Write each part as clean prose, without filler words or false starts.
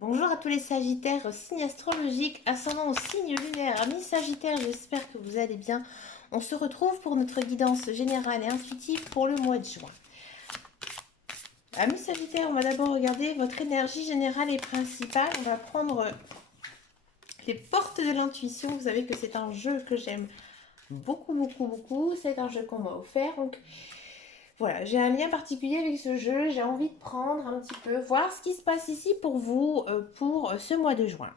Bonjour à tous les Sagittaires, signe astrologique, ascendant au signe lunaire, amis Sagittaires, j'espère que vous allez bien. On se retrouve pour notre guidance générale et intuitive pour le mois de juin. Amis Sagittaires, on va d'abord regarder votre énergie générale et principale. On va prendre les portes de l'intuition. Vous savez que c'est un jeu que j'aime beaucoup. C'est un jeu qu'on m'a offert. Donc voilà, j'ai un lien particulier avec ce jeu. J'ai envie de prendre un petit peu, voir ce qui se passe ici pour vous pour ce mois de juin.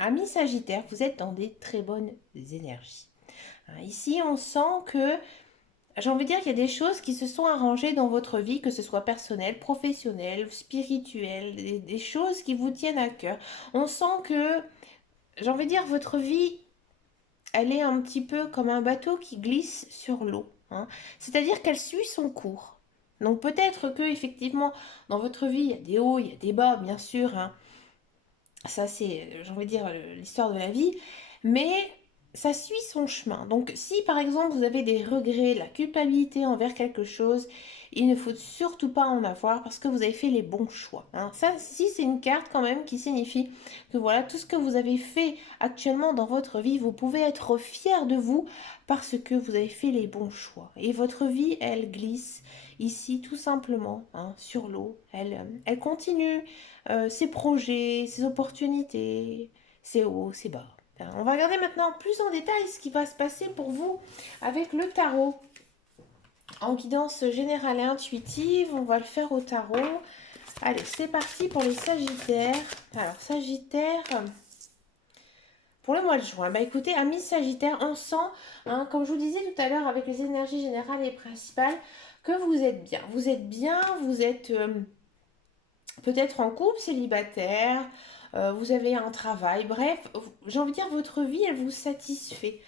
Amis Sagittaire, vous êtes dans des très bonnes énergies. Ici, on sent que, j'ai envie de dire qu'il y a des choses qui se sont arrangées dans votre vie, que ce soit personnelle, professionnelle, spirituelle, des choses qui vous tiennent à cœur. On sent que, j'ai envie de dire, votre vie, elle est un petit peu comme un bateau qui glisse sur l'eau. C'est-à-dire qu'elle suit son cours. Donc peut-être que effectivement dans votre vie il y a des hauts, il y a des bas, bien sûr. Ça c'est, j'ai envie de dire, l'histoire de la vie. Mais ça suit son chemin. Donc si par exemple vous avez des regrets, la culpabilité envers quelque chose, il ne faut surtout pas en avoir parce que vous avez fait les bons choix. Ça, si c'est une carte quand même qui signifie que voilà, tout ce que vous avez fait actuellement dans votre vie, vous pouvez être fier de vous parce que vous avez fait les bons choix. Et votre vie, elle glisse ici tout simplement sur l'eau. Elle continue ses projets, ses opportunités, ses hauts, ses bas. On va regarder maintenant plus en détail ce qui va se passer pour vous avec le tarot. En guidance générale et intuitive, on va le faire au tarot. Allez, c'est parti pour les Sagittaires. Alors, Sagittaire, pour le mois de juin, bah écoutez, amis Sagittaires, on sent, comme je vous disais tout à l'heure avec les énergies générales et principales, que vous êtes bien. Vous êtes peut-être en couple, célibataire, vous avez un travail, bref, j'ai envie de dire votre vie, elle vous satisfait.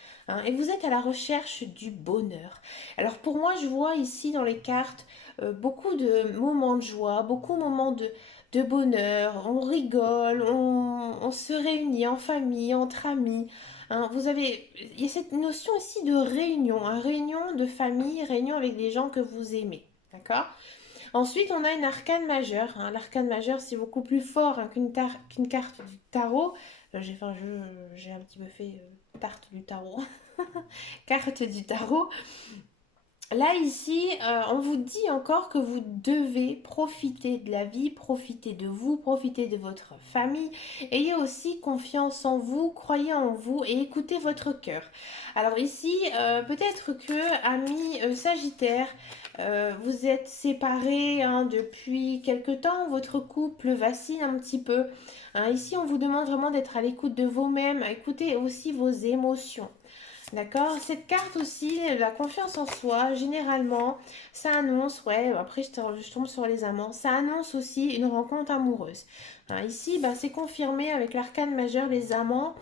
Et vous êtes à la recherche du bonheur. Alors pour moi, je vois ici dans les cartes beaucoup de moments de joie, beaucoup de moments de bonheur. On rigole, on se réunit en famille, entre amis. Il y a cette notion aussi de réunion, réunion de famille, réunion avec des gens que vous aimez. D'accord? Ensuite, on a une arcane majeure. L'arcane majeure, c'est beaucoup plus fort qu'une carte du tarot. J'ai un petit peu fait tarte du tarot. Carte du tarot. Là, ici, on vous dit encore que vous devez profiter de la vie, profiter de vous, profiter de votre famille. Ayez aussi confiance en vous, croyez en vous et écoutez votre cœur. Alors ici, peut-être que, amis Sagittaire, vous êtes séparés depuis quelque temps, votre couple vacille un petit peu. Ici, on vous demande vraiment d'être à l'écoute de vous-même, écoutez aussi vos émotions. D'accord. Cette carte aussi, la confiance en soi, généralement, ça annonce, ouais, après je tombe sur les amants, ça annonce aussi une rencontre amoureuse. Ici, c'est confirmé avec l'arcane majeur, les amants.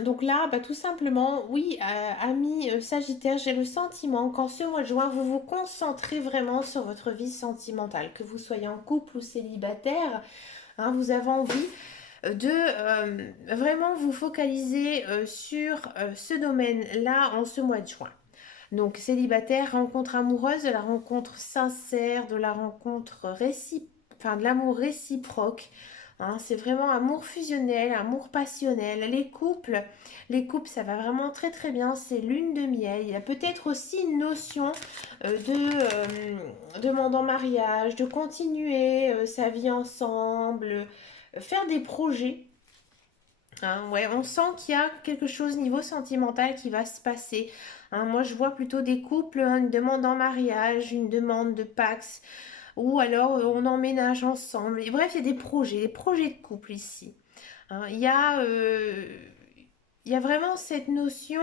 Donc là, tout simplement, oui, amis Sagittaire, j'ai le sentiment qu'en ce mois de juin, vous vous concentrez vraiment sur votre vie sentimentale, que vous soyez en couple ou célibataire, vous avez envie de vraiment vous focaliser sur ce domaine-là en ce mois de juin. Donc célibataire, rencontre amoureuse, de la rencontre sincère, de la rencontre de l'amour réciproque. C'est vraiment amour fusionnel, amour passionnel. Les couples, ça va vraiment très bien. C'est lune de miel. Il y a peut-être aussi une notion de demande en mariage, de continuer sa vie ensemble, faire des projets. Ouais, on sent qu'il y a quelque chose niveau sentimental qui va se passer. Moi, je vois plutôt des couples, une demande en mariage, une demande de Pax, ou alors on emménage ensemble. Et bref, il y a des projets de couple ici. Il y a il y a vraiment cette notion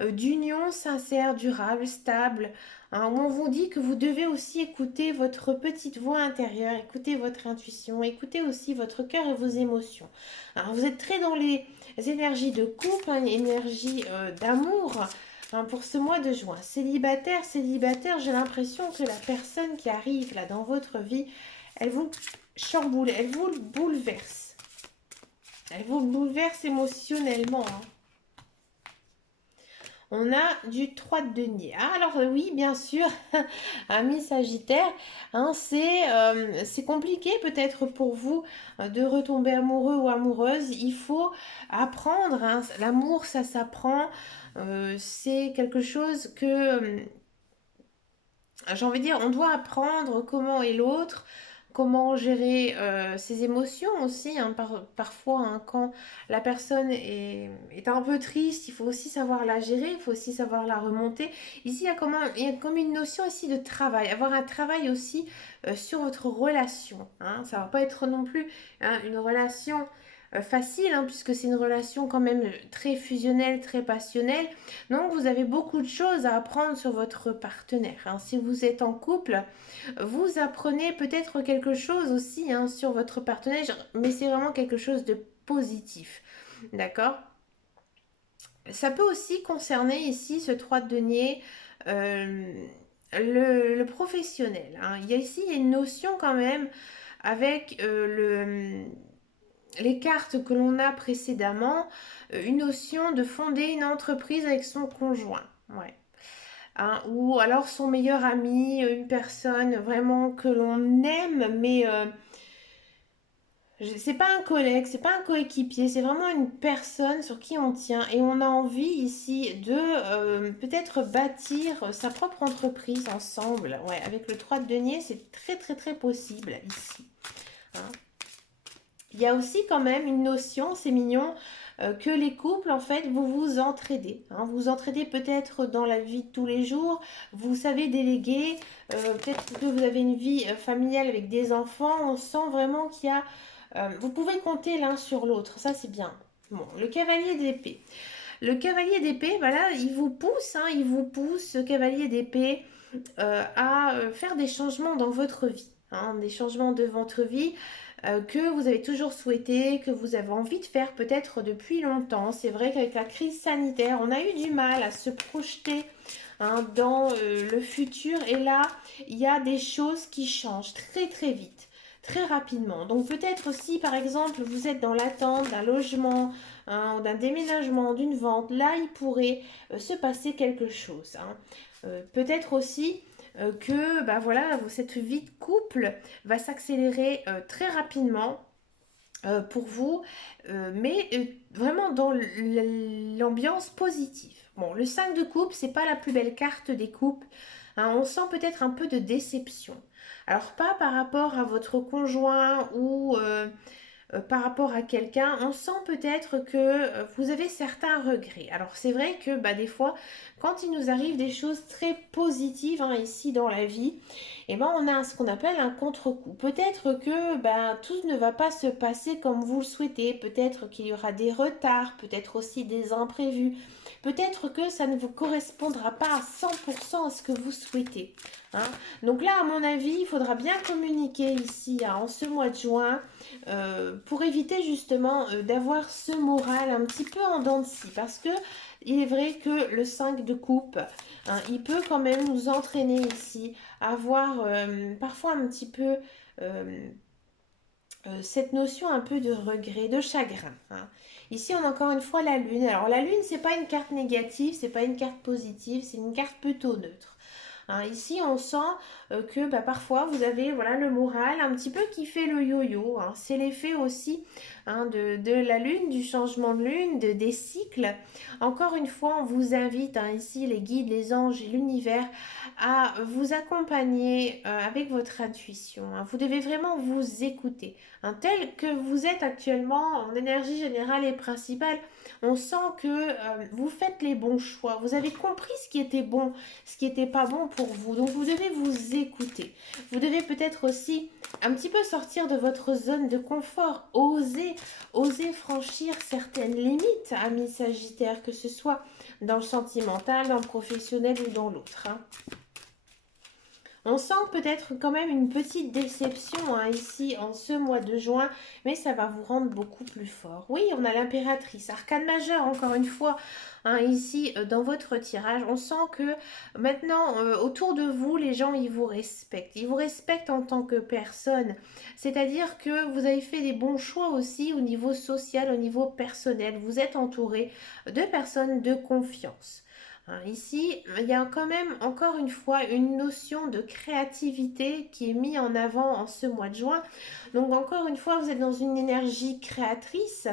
d'union sincère, durable, stable, où on vous dit que vous devez aussi écouter votre petite voix intérieure, écouter votre intuition, écouter aussi votre cœur et vos émotions. Alors, vous êtes très dans les énergies de couple, énergie d'amour. Pour ce mois de juin, célibataire, j'ai l'impression que la personne qui arrive là dans votre vie, elle vous chamboule, elle vous bouleverse. Elle vous bouleverse émotionnellement. on a du 3 de denier. Ah, alors oui, bien sûr, ami Sagittaire, hein, c'est compliqué peut-être pour vous de retomber amoureux ou amoureuse. Il faut apprendre, hein. L'amour, ça s'apprend. C'est quelque chose que, j'ai envie de dire, on doit apprendre comment est l'autre, comment gérer ses émotions aussi, hein. Parfois, hein, quand la personne est un peu triste, il faut aussi savoir la gérer, il faut aussi savoir la remonter. Ici, il y a comme une notion ici de travail, avoir un travail aussi sur votre relation, hein. Ça va pas être non plus, hein, une relation facile, hein, puisque c'est une relation quand même très fusionnelle, très passionnelle. Donc, vous avez beaucoup de choses à apprendre sur votre partenaire, hein. Si vous êtes en couple, vous apprenez peut-être quelque chose aussi, hein, sur votre partenaire, mais c'est vraiment quelque chose de positif. D'accord? Ça peut aussi concerner ici ce 3 de denier, euh, le professionnel, hein. Il y a ici une notion quand même avec les cartes que l'on a précédemment, une notion de fonder une entreprise avec son conjoint. Ouais. Hein, ou alors son meilleur ami, une personne vraiment que l'on aime, mais c'est pas un collègue, c'est pas un coéquipier, c'est vraiment une personne sur qui on tient et on a envie ici de peut-être bâtir sa propre entreprise ensemble. Ouais, avec le 3 de denier, c'est très très très possible ici. Hein. Il y a aussi quand même une notion, c'est mignon, que les couples, en fait, vous vous entraidez, hein. Vous entraidez peut-être dans la vie de tous les jours, vous savez déléguer, peut-être que vous avez une vie familiale avec des enfants, on sent vraiment qu'il y a... vous pouvez compter l'un sur l'autre, ça c'est bien. Bon, le cavalier d'épée. Le cavalier d'épée, voilà, il vous pousse, hein, il vous pousse, ce cavalier d'épée, à faire des changements dans votre vie, hein, des changements de votre vie que vous avez toujours souhaité, que vous avez envie de faire peut-être depuis longtemps. C'est vrai qu'avec la crise sanitaire, on a eu du mal à se projeter, hein, dans le futur. Et là, il y a des choses qui changent très très vite, très rapidement. Donc peut-être aussi, par exemple, vous êtes dans l'attente d'un logement, hein, d'un déménagement, d'une vente. Là, il pourrait se passer quelque chose, hein. Peut-être aussi que bah voilà, cette vie de couple va s'accélérer très rapidement pour vous, mais vraiment dans l'ambiance positive. Bon, le 5 de coupe, c'est pas la plus belle carte des coupes, hein. On sent peut-être un peu de déception. Alors pas par rapport à votre conjoint ou par rapport à quelqu'un, on sent peut-être que vous avez certains regrets. Alors c'est vrai que bah, des fois, quand il nous arrive des choses très positives, hein, ici dans la vie, eh ben, on a ce qu'on appelle un contre-coup. Peut-être que bah, tout ne va pas se passer comme vous le souhaitez, peut-être qu'il y aura des retards, peut-être aussi des imprévus, peut-être que ça ne vous correspondra pas à 100% à ce que vous souhaitez, hein. Donc là, à mon avis, il faudra bien communiquer ici, hein, en ce mois de juin, pour éviter justement d'avoir ce moral un petit peu en dents de scie, parce que il est vrai que le 5 de coupe, hein, il peut quand même nous entraîner ici à avoir parfois un petit peu cette notion un peu de regret, de chagrin, hein. Ici, on a encore une fois la lune. Alors la lune, c'est pas une carte négative, c'est pas une carte positive, c'est une carte plutôt neutre. Hein, ici, on sent que bah, parfois vous avez voilà, le moral un petit peu qui fait le yo-yo, hein. C'est l'effet aussi, hein, de la lune, du changement de lune, des cycles. Encore une fois, on vous invite, hein, ici, les guides, les anges et l'univers, à vous accompagner avec votre intuition, hein. Vous devez vraiment vous écouter, hein, tel que vous êtes actuellement en énergie générale et principale. On sent que vous faites les bons choix. Vous avez compris ce qui était bon, ce qui n'était pas bon pour vous. Donc vous devez vous écouter. Vous devez peut-être aussi un petit peu sortir de votre zone de confort. Oser franchir certaines limites, amis Sagittaire, que ce soit dans le sentimental, dans le professionnel ou dans l'autre, hein. On sent peut-être quand même une petite déception, hein, ici en ce mois de juin, mais ça va vous rendre beaucoup plus fort. Oui, on a l'impératrice, arcane majeure encore une fois, hein, ici dans votre tirage. On sent que maintenant autour de vous, les gens ils vous respectent. Ils vous respectent en tant que personne. C'est-à-dire que vous avez fait des bons choix aussi au niveau social, au niveau personnel. Vous êtes entouré de personnes de confiance. Hein, ici, il y a quand même, encore une fois, une notion de créativité qui est mise en avant en ce mois de juin. Donc, encore une fois, vous êtes dans une énergie créatrice.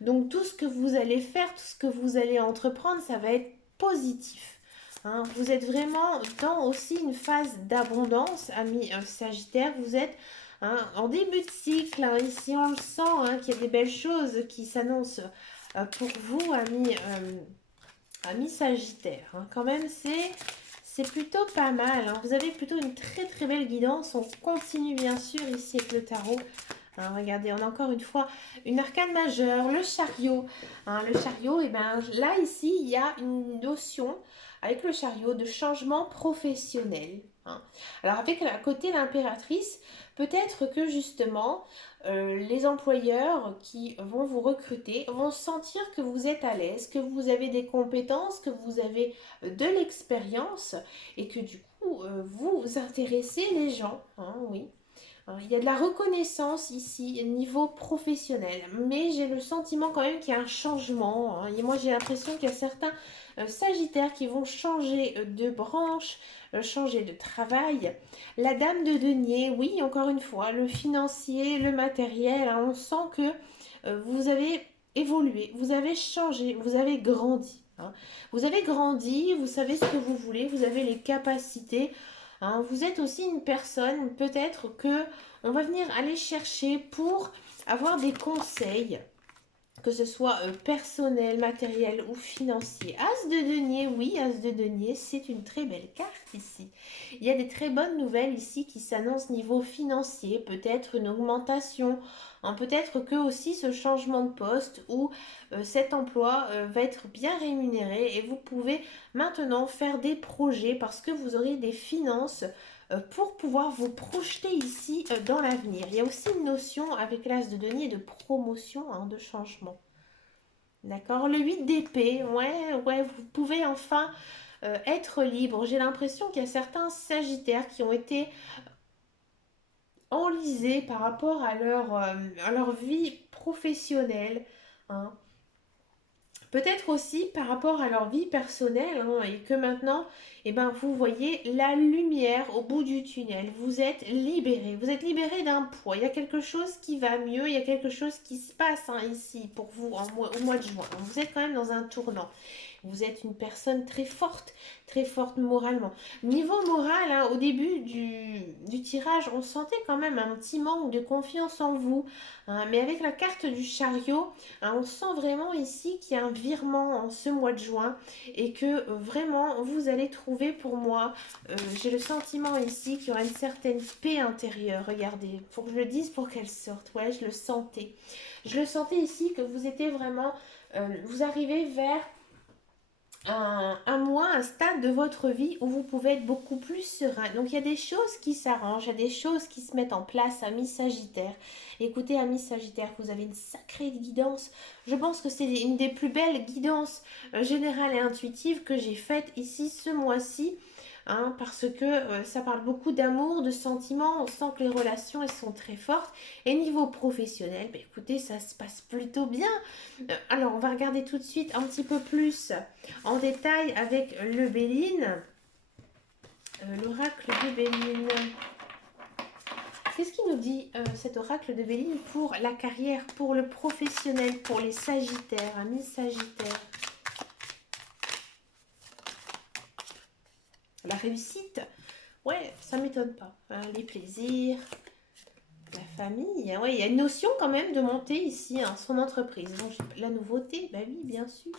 Donc, tout ce que vous allez faire, tout ce que vous allez entreprendre, ça va être positif. Hein, vous êtes vraiment dans aussi une phase d'abondance, ami Sagittaire. Vous êtes en début de cycle. Hein, ici, on le sent qu'il y a des belles choses qui s'annoncent pour vous, amis Sagittaire. Hein. Quand même, c'est plutôt pas mal. Hein. Vous avez plutôt une très très belle guidance. On continue bien sûr ici avec le tarot. Hein, regardez, on a encore une fois une arcane majeure, le chariot. Hein, le chariot, et ben là ici, il y a une notion avec le chariot de changement professionnel. Hein. Alors avec à côté l'impératrice, peut-être que justement les employeurs qui vont vous recruter vont sentir que vous êtes à l'aise, que vous avez des compétences, que vous avez de l'expérience et que du coup vous intéressez les gens. Hein, oui. Il y a de la reconnaissance ici, niveau professionnel, mais j'ai le sentiment quand même qu'il y a un changement. Hein, et moi, j'ai l'impression qu'il y a certains Sagittaires qui vont changer de branche, changer de travail. La dame de denier, oui, encore une fois, le financier, le matériel, hein, on sent que vous avez évolué, vous avez changé, vous avez grandi. Hein. Vous avez grandi, vous savez ce que vous voulez, vous avez les capacités. Hein, vous êtes aussi une personne, peut-être que on va venir aller chercher pour avoir des conseils, que ce soit personnel, matériel ou financier. As de denier, oui, As de denier, c'est une très belle carte ici. Il y a des très bonnes nouvelles ici qui s'annoncent niveau financier, peut-être une augmentation, hein, peut-être que aussi ce changement de poste ou cet emploi va être bien rémunéré et vous pouvez maintenant faire des projets parce que vous aurez des finances pour pouvoir vous projeter ici dans l'avenir. Il y a aussi une notion avec l'as de denier de promotion, hein, de changement. D'accord. Le 8 d'épée, ouais, vous pouvez enfin être libre. J'ai l'impression qu'il y a certains sagittaires qui ont été enlisés par rapport à leur vie professionnelle. Hein. Peut-être aussi par rapport à leur vie personnelle, hein, et que maintenant, eh ben, vous voyez la lumière au bout du tunnel. Vous êtes libéré d'un poids. Il y a quelque chose qui va mieux, il y a quelque chose qui se passe ici pour vous au mois de juin. Vous êtes quand même dans un tournant. Vous êtes une personne très forte moralement. Niveau moral, hein, au début du tirage, on sentait quand même un petit manque de confiance en vous. Hein, mais avec la carte du chariot, hein, on sent vraiment ici qu'il y a un virement en ce mois de juin et que vraiment vous allez trouver pour moi, j'ai le sentiment ici qu'il y aura une certaine paix intérieure. Regardez, il faut que je le dise pour qu'elle sorte. Ouais, je le sentais. Je le sentais ici que vous étiez vraiment, vous arrivez vers un mois, un stade de votre vie où vous pouvez être beaucoup plus serein. Donc il y a des choses qui s'arrangent, il y a des choses qui se mettent en place, amis Sagittaire. Écoutez, amis Sagittaire, vous avez une sacrée guidance. Je pense que c'est une des plus belles guidances générales et intuitives que j'ai faites ici ce mois-ci. Hein, parce que ça parle beaucoup d'amour, de sentiments, on sent que les relations elles sont très fortes. Et niveau professionnel, bah, écoutez, ça se passe plutôt bien. Alors, on va regarder tout de suite un petit peu plus en détail avec le Béline. L'oracle de Béline. Qu'est-ce qu'il nous dit cet oracle de Béline pour la carrière, pour le professionnel, pour les Sagittaires, amis Sagittaires? La réussite, ouais, ça m'étonne pas. Hein, les plaisirs, la famille, ouais, il y a une notion quand même de monter ici, hein, son entreprise. Donc, la nouveauté, bah oui, bien sûr.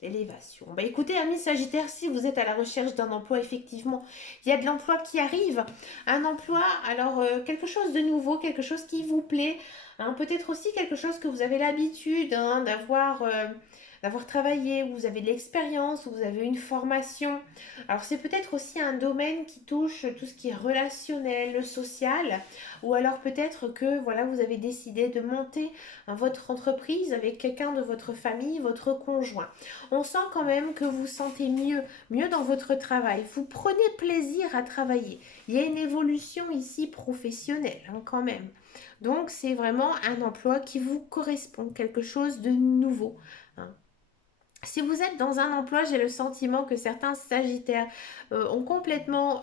Élévation. Bah écoutez, amis Sagittaire, si vous êtes à la recherche d'un emploi, effectivement, il y a de l'emploi qui arrive. Un emploi, alors quelque chose de nouveau, quelque chose qui vous plaît. Hein, peut-être aussi quelque chose que vous avez l'habitude d'avoir travaillé, où vous avez de l'expérience, où vous avez une formation. Alors c'est peut-être aussi un domaine qui touche tout ce qui est relationnel, le social, ou alors peut-être que voilà, vous avez décidé de monter votre entreprise avec quelqu'un de votre famille, votre conjoint. On sent quand même que vous sentez mieux dans votre travail. Vous prenez plaisir à travailler. Il y a une évolution ici professionnelle, hein, quand même. Donc, c'est vraiment un emploi qui vous correspond, quelque chose de nouveau. Hein. Si vous êtes dans un emploi, j'ai le sentiment que certains Sagittaires ont complètement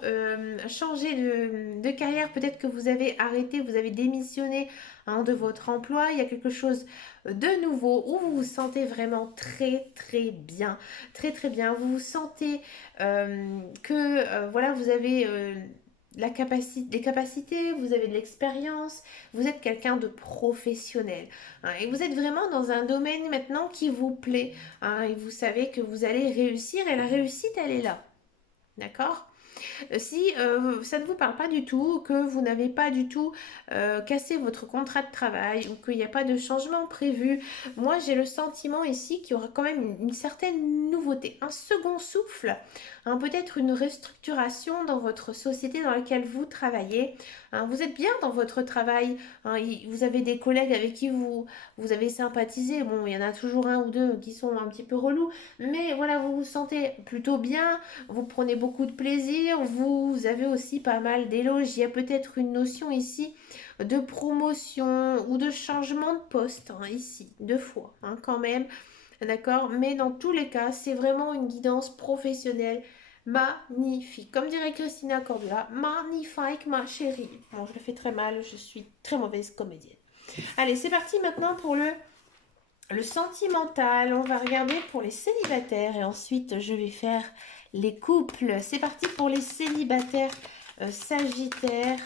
changé de carrière. Peut-être que vous avez arrêté, vous avez démissionné hein, de votre emploi. Il y a quelque chose de nouveau où vous vous sentez vraiment très très bien. Très très bien. Vous vous sentez que voilà, vous avez la capacité, des capacités, vous avez de l'expérience, vous êtes quelqu'un de professionnel. Hein, et vous êtes vraiment dans un domaine maintenant qui vous plaît. Hein, et vous savez que vous allez réussir et la réussite, elle est là. D'accord? Si ça ne vous parle pas du tout, que vous n'avez pas du tout cassé votre contrat de travail ou qu'il n'y a pas de changement prévu, moi j'ai le sentiment ici qu'il y aura quand même une certaine nouveauté, un second souffle, hein, peut-être une restructuration dans votre société dans laquelle vous travaillez. Hein, vous êtes bien dans votre travail, hein, vous avez des collègues avec qui vous avez sympathisé. Bon, il y en a toujours un ou deux qui sont un petit peu relous, mais voilà, vous vous sentez plutôt bien, vous prenez beaucoup de plaisir, vous avez aussi pas mal d'éloges. Il y a peut-être une notion ici de promotion ou de changement de poste, hein, ici, deux fois, hein, quand même. D'accord? Mais dans tous les cas, c'est vraiment une guidance professionnelle magnifique. Comme dirait Christina Cordula, magnifique, ma chérie. Bon, je le fais très mal, je suis très mauvaise comédienne. Allez, c'est parti maintenant pour le sentimental. On va regarder pour les célibataires et ensuite je vais faire les couples. C'est parti pour les célibataires sagittaires.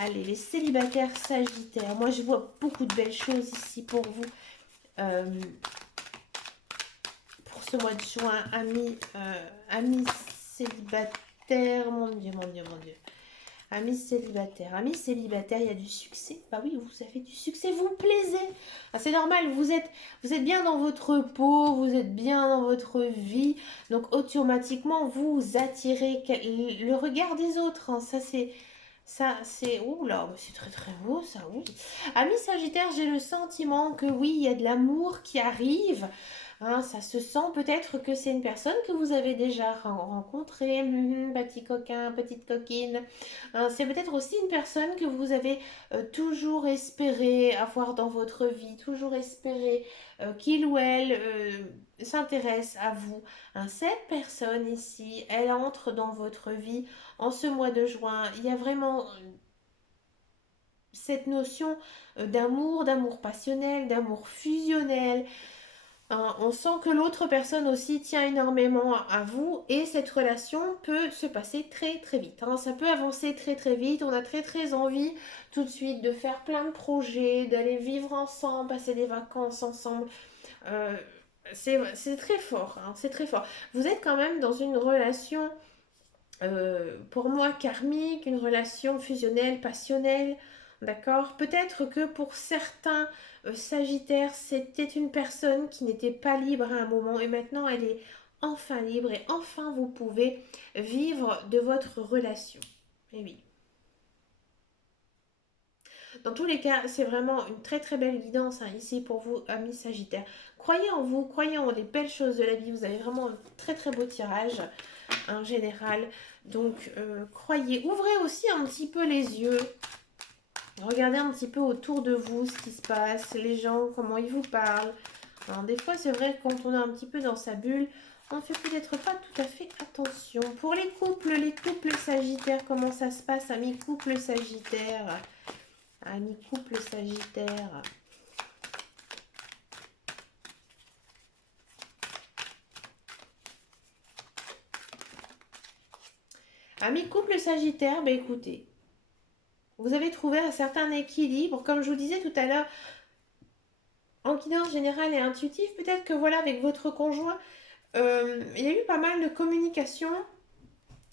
Allez, les célibataires sagittaires. Moi, je vois beaucoup de belles choses ici pour vous. Pour ce mois de juin, amis célibataires. Mon Dieu, mon Dieu, mon Dieu. Amis célibataires, il y a du succès. Bah oui, vous avez du succès, vous plaisez. Ah, c'est normal, vous êtes bien dans votre peau, vous êtes bien dans votre vie. Donc automatiquement, vous attirez le regard des autres. Hein. Ça c'est, ouh là, c'est très très beau ça, oui. Amis Sagittaire, j'ai le sentiment que oui, il y a de l'amour qui arrive. Hein, ça se sent peut-être que c'est une personne que vous avez déjà rencontrée, petit coquin, petite coquine. Hein, c'est peut-être aussi une personne que vous avez toujours espéré avoir dans votre vie, toujours espéré qu'il ou elle s'intéresse à vous. Hein, cette personne ici, elle entre dans votre vie en ce mois de juin. Il y a vraiment cette notion d'amour passionnel, d'amour fusionnel. Hein, on sent que l'autre personne aussi tient énormément à vous et cette relation peut se passer très très vite. Hein. Ça peut avancer très très vite. On a très très envie tout de suite de faire plein de projets, d'aller vivre ensemble, passer des vacances ensemble. Euh, c'est très fort, hein, c'est très fort. Vous êtes quand même dans une relation, pour moi, karmique, une relation fusionnelle, passionnelle. D'accord? Peut-être que pour certains Sagittaires, c'était une personne qui n'était pas libre à un moment et maintenant elle est enfin libre et enfin vous pouvez vivre de votre relation. Et oui. Dans tous les cas, c'est vraiment une très très belle guidance hein, ici pour vous, amis Sagittaires. Croyez en vous, croyez en les belles choses de la vie. Vous avez vraiment un très très beau tirage en général. Donc, croyez. Ouvrez aussi un petit peu les yeux. Regardez un petit peu autour de vous ce qui se passe, les gens, comment ils vous parlent. Alors, des fois, c'est vrai que quand on est un petit peu dans sa bulle, on ne fait peut-être pas tout à fait attention. Pour les couples sagittaires, comment ça se passe, amis couples sagittaires? Amis couple sagittaire. Amis couple sagittaire, ben écoutez, vous avez trouvé un certain équilibre. Comme je vous disais tout à l'heure, en guidance générale et intuitive, peut-être que voilà, avec votre conjoint, il y a eu pas mal de communication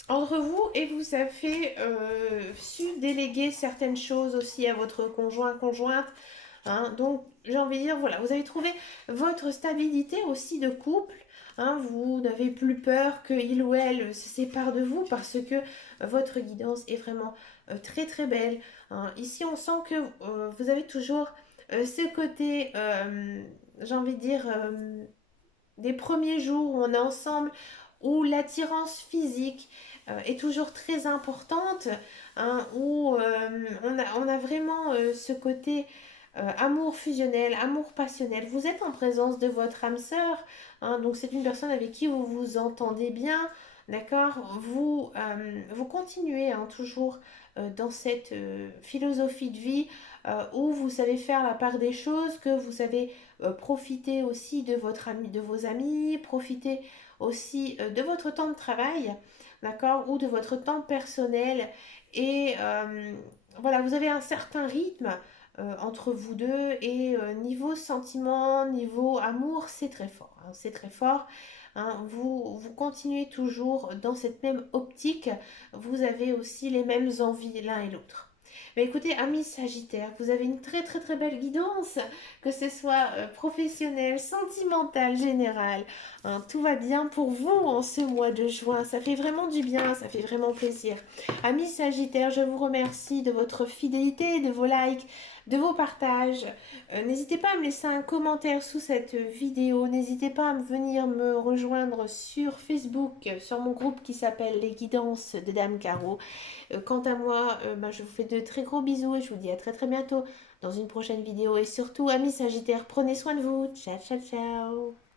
entre vous et vous avez su déléguer certaines choses aussi à votre conjoint, conjointe. Hein. Donc, j'ai envie de dire, voilà, vous avez trouvé votre stabilité aussi de couple. Hein. Vous n'avez plus peur qu'il ou elle se sépare de vous parce que votre guidance est vraiment très très belle. Hein. Ici, on sent que vous avez toujours ce côté, j'ai envie de dire, des premiers jours où on est ensemble, où l'attirance physique est toujours très importante, hein, où on a vraiment ce côté amour fusionnel, amour passionnel. Vous êtes en présence de votre âme sœur, hein, donc c'est une personne avec qui vous vous entendez bien, d'accord? Vous continuez hein, toujours dans cette philosophie de vie où vous savez faire la part des choses, que vous savez profiter aussi de votre ami, de vos amis, profiter aussi de votre temps de travail, d'accord? Ou de votre temps personnel. Et voilà, vous avez un certain rythme entre vous deux et niveau sentiment, niveau amour, c'est très fort. Hein, c'est très fort. Hein, vous continuez toujours dans cette même optique. Vous avez aussi les mêmes envies l'un et l'autre. Mais écoutez, amis Sagittaire, vous avez une très très très belle guidance, que ce soit professionnelle, sentimentale, générale. Hein, tout va bien pour vous en ce mois de juin. Ça fait vraiment du bien, ça fait vraiment plaisir. Amis Sagittaire, je vous remercie de votre fidélité, de vos likes, de vos partages. N'hésitez pas à me laisser un commentaire sous cette vidéo. N'hésitez pas à venir me rejoindre sur Facebook, sur mon groupe qui s'appelle Les Guidances de Dame Caro. Quant à moi, je vous fais de très gros bisous et je vous dis à très très bientôt dans une prochaine vidéo. Et surtout, amis Sagittaires, prenez soin de vous. Ciao, ciao, ciao.